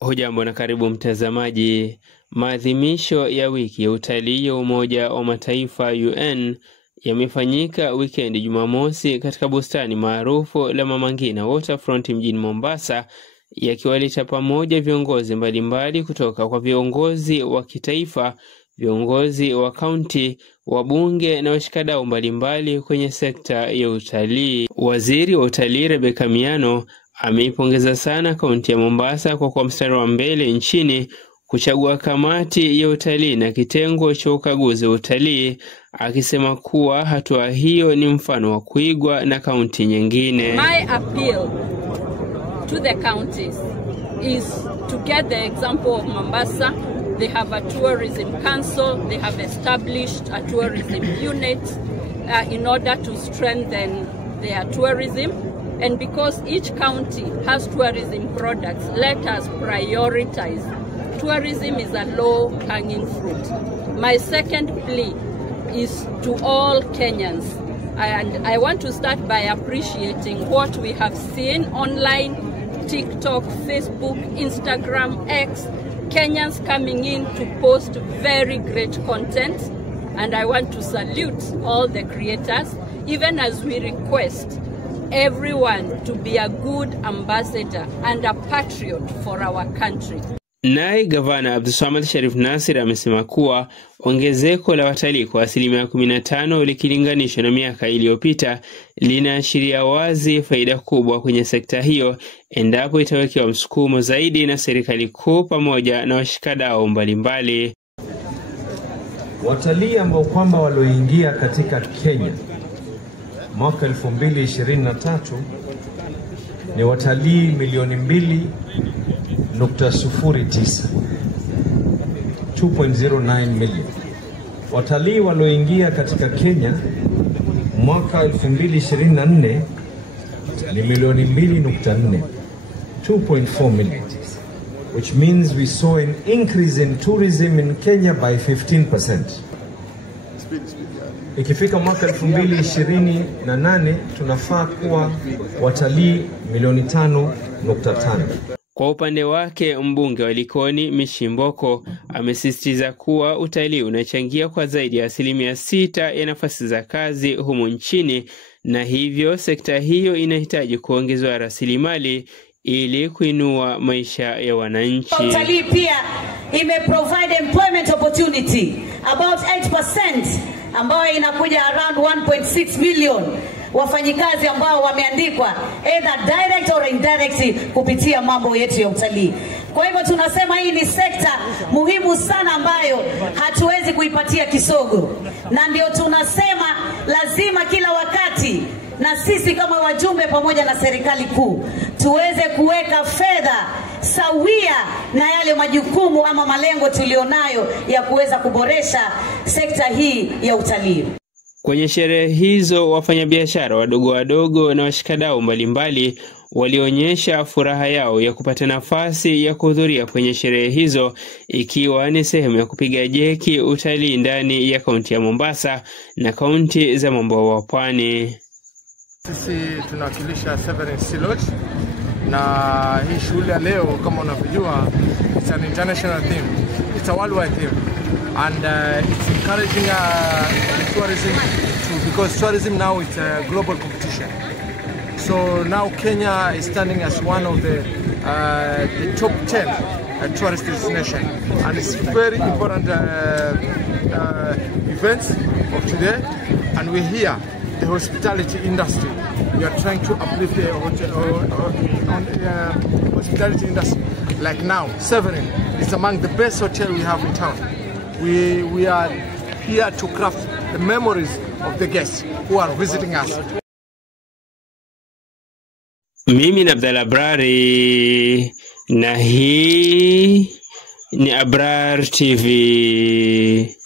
Hujambo na karibu mtazamaji. Maadhimisho ya wiki ya utalii ya Umoja wa Mataifa UN yamefanyika weekend Jumamosi katika bustani maarufu la Mama Ngina Waterfront mjini Mombasa, yakiwaleta pamoja viongozi mbalimbali kutoka kwa viongozi wa kitaifa, viongozi wa kaunti, wabunge na washikadau mbalimbali kwenye sekta ya utalii. Waziri wa utalii Rebecca Miano ameipongeza sana kaunti ya Mombasa kwa kuwa mstari wa mbele nchini kuchagua kamati ya utalii na kitengo cha ukaguzi wa utalii, akisema kuwa hatua hiyo ni mfano wa kuigwa na kaunti nyingine. My appeal to the counties is to get the example of Mombasa. They have a tourism council, they have established a tourism unit in order to strengthen their tourism. And because each county has tourism products, let us prioritize. Tourism is a low-hanging fruit. My second plea is to all Kenyans. And I want to start by appreciating what we have seen online, TikTok, Facebook, Instagram, X, Kenyans coming in to post very great content. And I want to salute all the creators, even as we request everyone to be a good ambassador and a patriot for our country. Naye Gavana Abdulswamad Sharif Nassir amesema kuwa ongezeko la watalii kwa 15% likilinganishwa na miaka iliyopita linaashiria wazi faida kubwa kwenye sekta hiyo endapo itawekewa msukumo zaidi na serikali kuu pamoja na washikadau mbalimbali. Watalii ambao kwamba walioingia katika Kenya mwaka 2023 ni watalii milioni 2.09, 2.09 million. Watalii walioingia katika Kenya mwaka 2024 ni milioni 2.4, 2.4 million, which means we saw an increase in tourism in Kenya by 15%. Ikifika mwaka 2028 tunafaa kuwa watalii milioni 5.5. Kwa upande wake, mbunge wa Likoni Mishimboko amesisitiza kuwa utalii unachangia kwa zaidi ya 6% ya nafasi za kazi humu nchini, na hivyo sekta hiyo inahitaji kuongezwa rasilimali ili kuinua maisha ya wananchi. Utalii pia provide employment opportunity about 8%, ambayo inakuja around 1.6 million wafanyikazi ambao wameandikwa either direct or indirectly kupitia mambo yetu ya utalii. Kwa hivyo tunasema hii ni sekta muhimu sana ambayo hatuwezi kuipatia kisogo, na ndio tunasema lazima kila wakati na sisi kama wajumbe pamoja na serikali kuu tuweze kuweka fedha sawia na yale majukumu ama malengo tulionayo ya kuweza kuboresha sekta hii ya utalii. Kwenye sherehe hizo, wafanyabiashara wadogo na washikadau mbalimbali walionyesha furaha yao ya kupata nafasi ya kuhudhuria kwenye sherehe hizo, ikiwa ni sehemu ya kupiga jeki utalii ndani ya kaunti ya Mombasa na kaunti za mambo wa Pwani. Sisi tunawakilisha Severin Sea Lodge, na hii shule ya leo kama unavyojua it's an international theme, it's a worldwide theme, and it's encouraging tourism because tourism now is a global competition. So now Kenya is standing as one of the top 10 tourist destination, and it's very important events of today, and we're here. The hospitality industry, we are trying to uplift the hospitality industry. Like now, Severin is among the best hotels we have in town. We are here to craft the memories of the guests who are visiting us. Mimi ni Abdalla Abrari na hii ni Abrar TV.